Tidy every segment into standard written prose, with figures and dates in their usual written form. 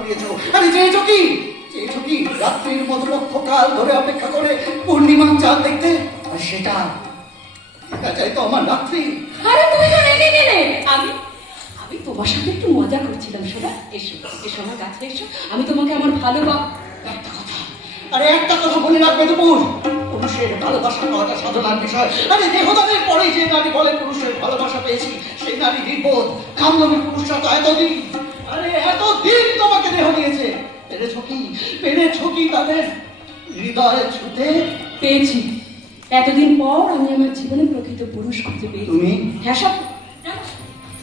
করিয়েছ। আরে চেয়েছো কি, চেয়েছো কি রাত্রির মতো লক্ষকাল ধরে অপেক্ষা করে পূর্ণিমার চাঁদ দেখতে? আর সেটা চাই তো আমার রাত্রি। আরে তুমি তো রেগে গেলে। আমি তোমার সাথে একটু মজা করছিলাম। শোনা, এসো এসো আমার কাছে এসো, আমি তোমাকে আমার একটা কথা, আরে একটা কথা মনে রাখবে তো, পুরুষের ভালোবাসা পাওয়াটা সাধনার বিষয়। আরে দেহদানের পরে যে নারী বলে পুরুষের ভালোবাসা পেয়েছি, সেই নারী নির্বোধ। কামলবী পুরুষরা তো এতদিন, আরে এতদিন তোমাকে দেহ দিয়েছে। পেরেছো কি তাদের হৃদয়ে ছুতে? পেয়েছি। এতদিন পর আমি আমার জীবনে প্রকৃত পুরুষ খুঁজে পেয়েছি। তুমি? হ্যাঁ, সব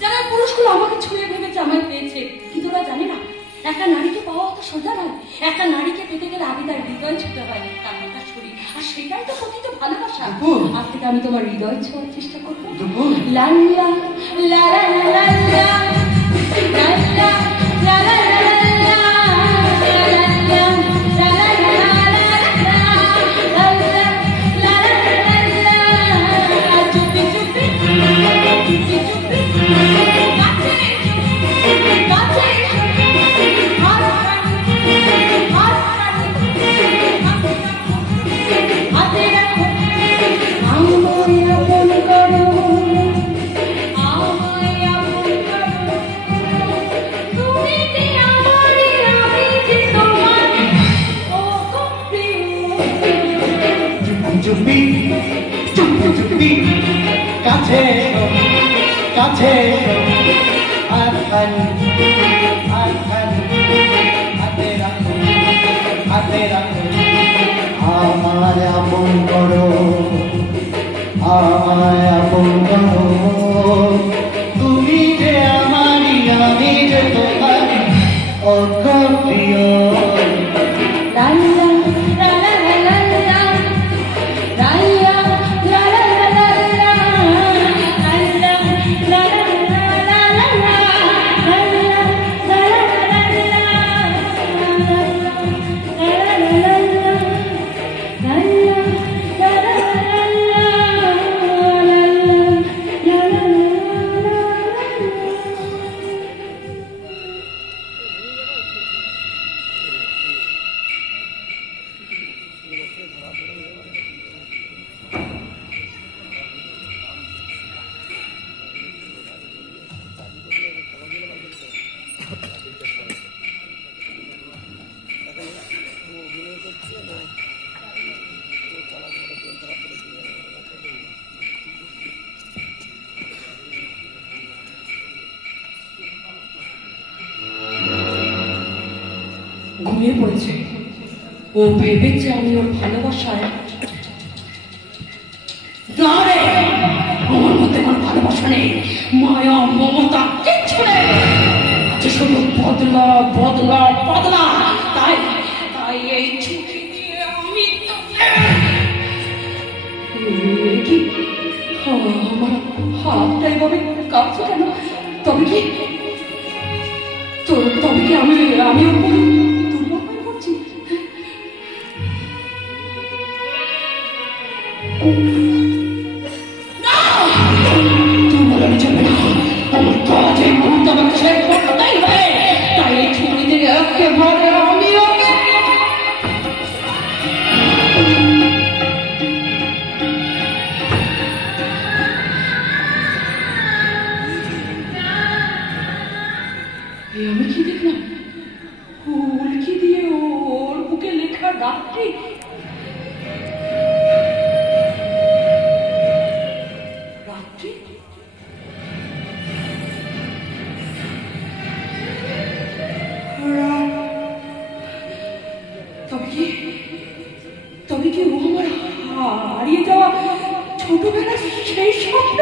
যারা পুরুষগুলো আমাকে ছুঁয়ে ভেবেছে আমায় পেয়েছে, কিন্তু ওরা জানে না একটা নারীকে পাওয়া অত সোজা নয়। একটা নারীকে পেতে গেলে আগে তার হৃদয় ছুঁতে হয়, তার তার শরীর, আর সেটাই তো প্রকৃত ভালোবাসা। আজ থেকে আমি তোমার হৃদয় ছোঁয়ার চেষ্টা করবো। লাল্লা লালা লাল্লা লাল্লা লালা কাছে কাছে হাতে রাখো আমায় আপন করো, আমায় আপন করো। তুমি যে আমারই, আমি যে তোমারই অপ্রিয়। ঘুমিয়ে পড়েছে। ও ভেবেছে আমি ওর ভালোবাসায়। আমার মধ্যে কোনো ভালোবাসা নেই, মায়া মমতা কিচ্ছু নেই, আছে শুধু বদলা বদলা বদলা। তাই তাই এই ছুটি দিয়ে আমি কি আমার হাতটা এভাবে কাঁপছে কেন? তবে কি আমি ওর দুর্বল হয়ে পড়ছি? দুর্বল আমি চলবে না, আমার কাজ এই মুহূর্তে আমাকে শেষ করতেই হবে। তাই এই ছুটি দিয়ে একেবারে আমি ওকে আমি কি দেখলাম? উল্কি দিয়ে ওর বুকে লেখা রাত্রি। রাত্রি তবে কি ও আমার হারিয়ে যাওয়া ছোটবেলা সেই স্বপ্ন?